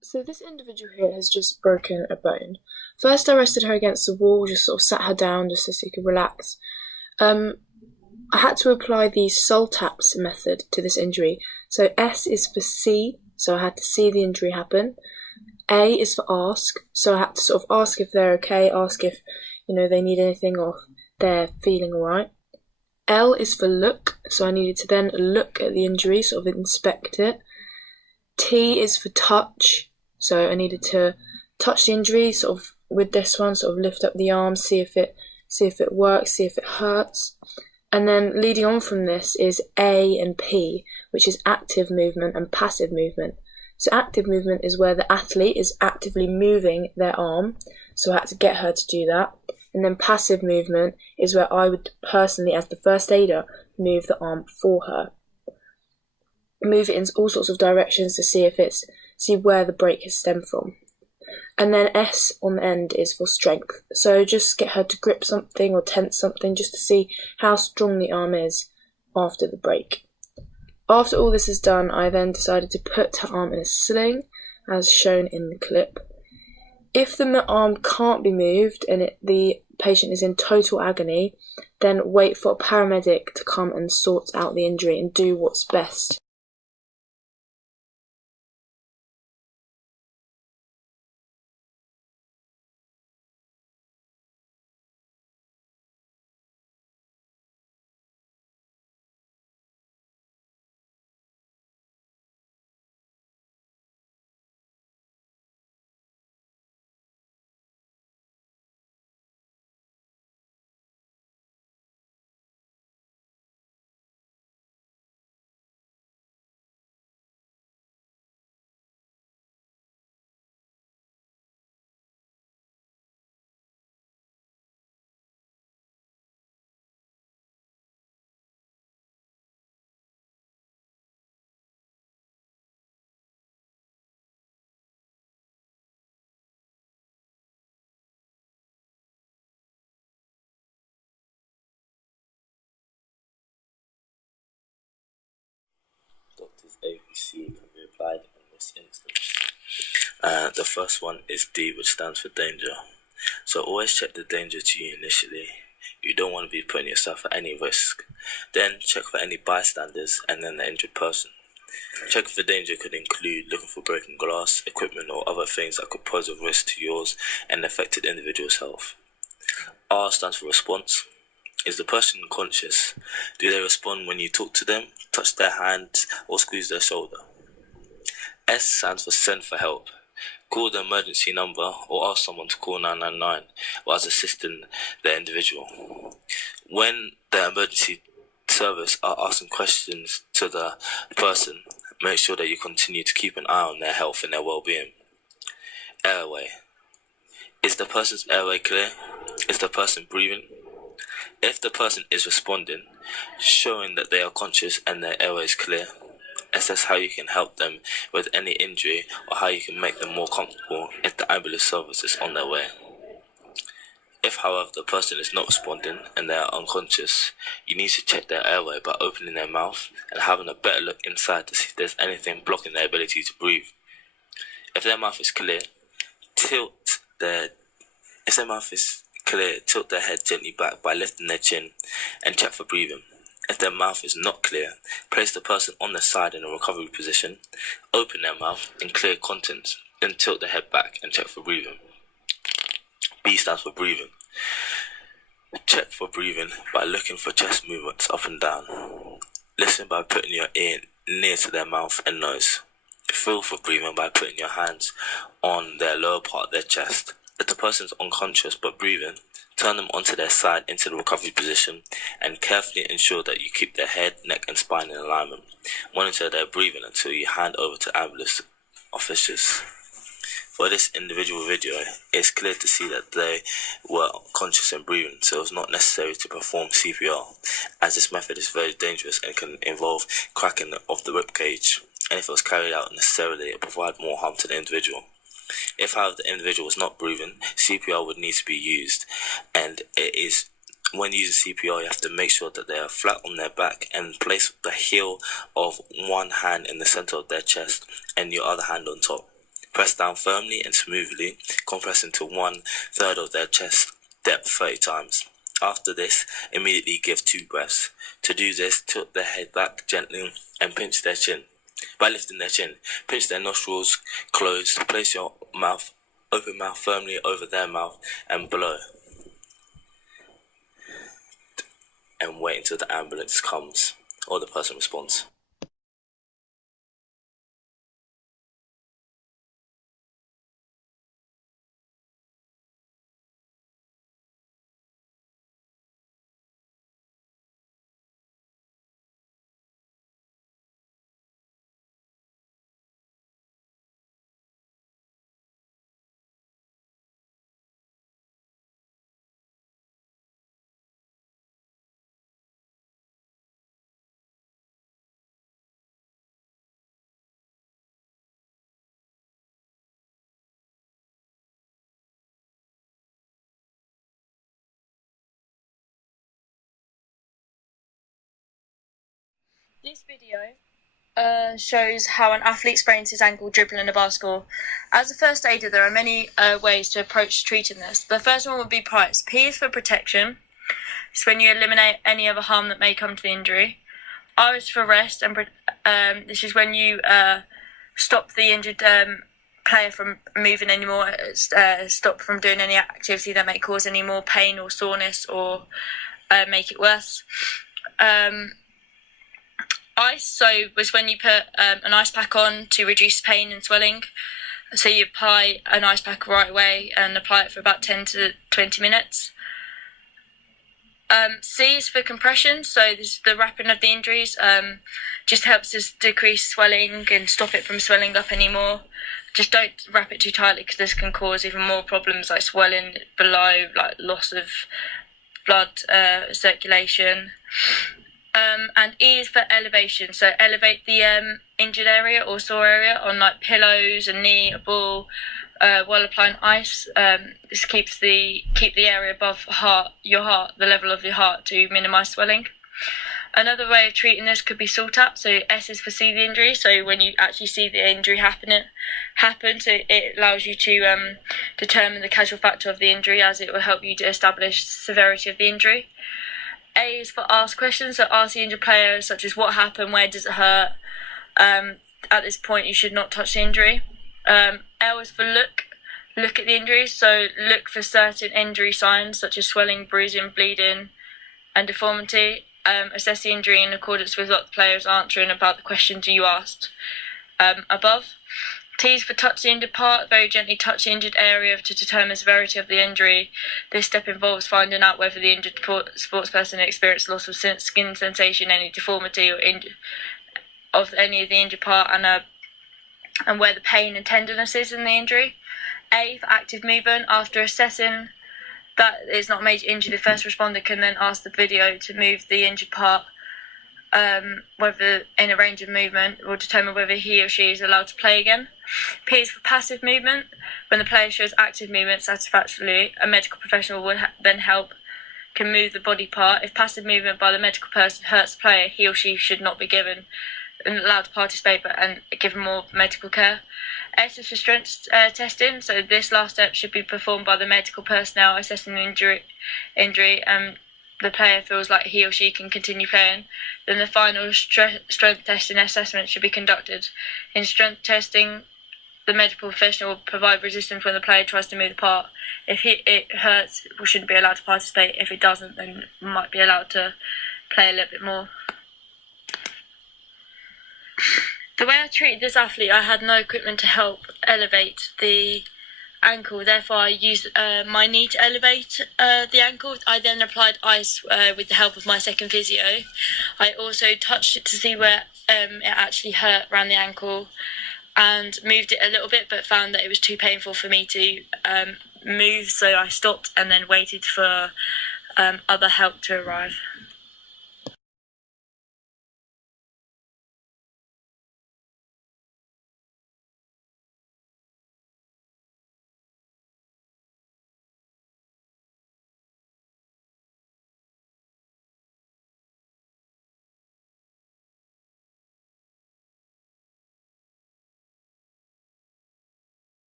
So this individual here has just broken a bone. First, I rested her against the wall, just sort of sat her down just so she could relax. Um, I had to apply the Soltaps method to this injury. So S is for see, so I had to see the injury happen. A is for ask, so I had to sort of ask if they're okay, ask if they need anything or if they're feeling alright. L is for look, so I needed to then look at the injury, sort of inspect it. T is for touch, so I needed to touch the injury, sort of with this one, sort of lift up the arm, see if it works, see if it hurts. And then leading on from this is A and P, which is active movement and passive movement. So active movement is where the athlete is actively moving their arm, so I had to get her to do that. And then passive movement is where I would personally, as the first aider, move the arm for her. Move it in all sorts of directions to see where the break has stemmed from. And then S on the end is for strength. So just get her to grip something or tense something just to see how strong the arm is after the break. After all this is done, I then decided to put her arm in a sling, as shown in the clip. If the arm can't be moved and the patient is in total agony, then wait for a paramedic to come and sort out the injury and do what's best. Doctor's ABC can be applied in this instance. The first one is D, which stands for danger. So always check the danger to you initially. You don't want to be putting yourself at any risk. Then check for any bystanders and then the injured person. Check if the danger could include looking for broken glass, equipment or other things that could pose a risk to yours and the affected individual's health. R stands for response. Is the person conscious? Do they respond when you talk to them, touch their hand, or squeeze their shoulder? S stands for send for help. Call the emergency number or ask someone to call 999 whilst assisting the individual. When the emergency service are asking questions to the person, make sure that you continue to keep an eye on their health and their well-being. Airway. Is the person's airway clear? Is the person breathing? If the person is responding, showing that they are conscious and their airway is clear, assess how you can help them with any injury or how you can make them more comfortable if the ambulance service is on their way. If, however, the person is not responding and they are unconscious, you need to check their airway by opening their mouth and having a better look inside to see if there's anything blocking their ability to breathe. If their mouth is clear, tilt their head gently back by lifting their chin and check for breathing. If their mouth is not clear, place the person on their side in a recovery position, open their mouth and clear contents, then tilt their head back and check for breathing. B stands for breathing. Check for breathing by looking for chest movements up and down. Listen by putting your ear near to their mouth and nose. Feel for breathing by putting your hands on their lower part of their chest. If the person is unconscious but breathing, turn them onto their side into the recovery position and carefully ensure that you keep their head, neck and spine in alignment. Monitor their breathing until you hand over to ambulance officers. For this individual video, it's clear to see that they were conscious and breathing, so it's not necessary to perform CPR, as this method is very dangerous and can involve cracking of the ribcage, and if it was carried out unnecessarily, it would provide more harm to the individual. If, however, the individual was not breathing, CPR would need to be used, and when using CPR, you have to make sure that they are flat on their back and place the heel of one hand in the center of their chest and your other hand on top. Press down firmly and smoothly, compressing to 1/3 of their chest depth 30 times. After this, immediately give 2 breaths. To do this, tilt their head back gently and pinch their chin. By lifting their chin, pinch their nostrils closed, place your open mouth firmly over their mouth and blow. And wait until the ambulance comes or the person responds. This video shows how an athlete sprains his ankle dribbling a basketball. As a first aider, there are many ways to approach treating this. The first one would be PRICE. P is for protection. It's when you eliminate any other harm that may come to the injury. R is for rest, and this is when you stop the injured player from moving anymore, stop from doing any activity that may cause any more pain or soreness or make it worse. Ice, so was when you put an ice pack on to reduce pain and swelling. So you apply an ice pack right away and apply it for about 10 to 20 minutes. C is for compression, so this is the wrapping of the injuries. Just helps us decrease swelling and stop it from swelling up anymore. Just don't wrap it too tightly because this can cause even more problems like swelling below, like loss of blood circulation. And E is for elevation, so elevate the injured area or sore area on like pillows, a knee, a ball, while applying ice. This keep the area above your heart, the level of your heart, to minimise swelling. Another way of treating this could be salt tap. So S is for see the injury. So when you actually see the injury happen, so it allows you to determine the causal factor of the injury, as it will help you to establish the severity of the injury. A is for ask questions, so ask the injured player such as what happened, where does it hurt. At this point you should not touch the injury. L is for look at the injury, so look for certain injury signs such as swelling, bruising, bleeding and deformity. Assess the injury in accordance with what the player is answering about the questions you asked above. T is for touch the injured part, very gently touch the injured area to determine the severity of the injury. This step involves finding out whether the injured sports person experienced loss of skin sensation, any deformity or of any of the injured part, and where the pain and tenderness is in the injury. A for active movement. After assessing that it's not a major injury, the first responder can then ask the video to move the injured part, whether in a range of movement, will determine whether he or she is allowed to play again. P is for passive movement. When the player shows active movement satisfactorily, a medical professional will then can move the body part. If passive movement by the medical person hurts the player, he or she should not be given and allowed to participate and given more medical care. S is for strength testing. So this last step should be performed by the medical personnel assessing the injury and the player feels like he or she can continue playing. Then the final strength testing assessment should be conducted. In strength testing, the medical professional will provide resistance when the player tries to move the part. If it hurts, we shouldn't be allowed to participate. If it doesn't, then we might be allowed to play a little bit more. The way I treated this athlete, I had no equipment to help elevate the ankle, therefore I used my knee to elevate the ankle. I then applied ice with the help of my second physio. I also touched it to see where it actually hurt around the ankle and moved it a little bit, but found that it was too painful for me to move, so I stopped and then waited for other help to arrive.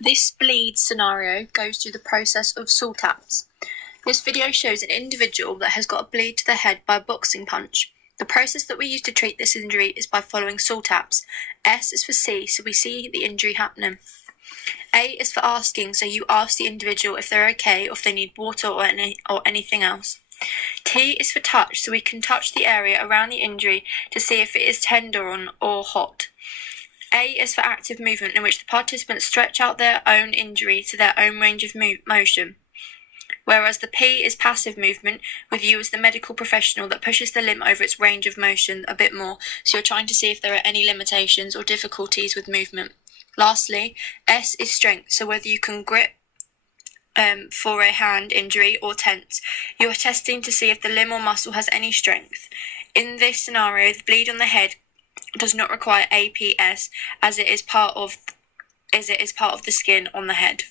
This bleed scenario goes through the process of SALTAPs. This video shows an individual that has got a bleed to the head by a boxing punch. The process that we use to treat this injury is by following SALTAPs. S is for see, so we see the injury happening. A is for asking, so you ask the individual if they're okay or if they need water or anything else. T is for touch, so we can touch the area around the injury to see if it is tender or hot. A is for active movement, in which the participants stretch out their own injury to their own range of motion. Whereas the P is passive movement, with you as the medical professional that pushes the limb over its range of motion a bit more, so you're trying to see if there are any limitations or difficulties with movement. Lastly, S is strength, so whether you can grip for a hand injury or tense, you are testing to see if the limb or muscle has any strength. In this scenario, the bleed on the head does not require APS, as it is part of the skin on the head.